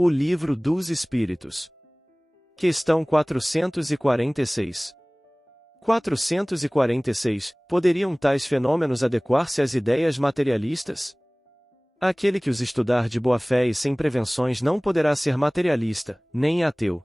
O Livro dos Espíritos. Questão 446. 446. Poderiam tais fenômenos adequar-se às ideias materialistas? Aquele que os estudar de boa fé e sem prevenções não poderá ser materialista, nem ateu.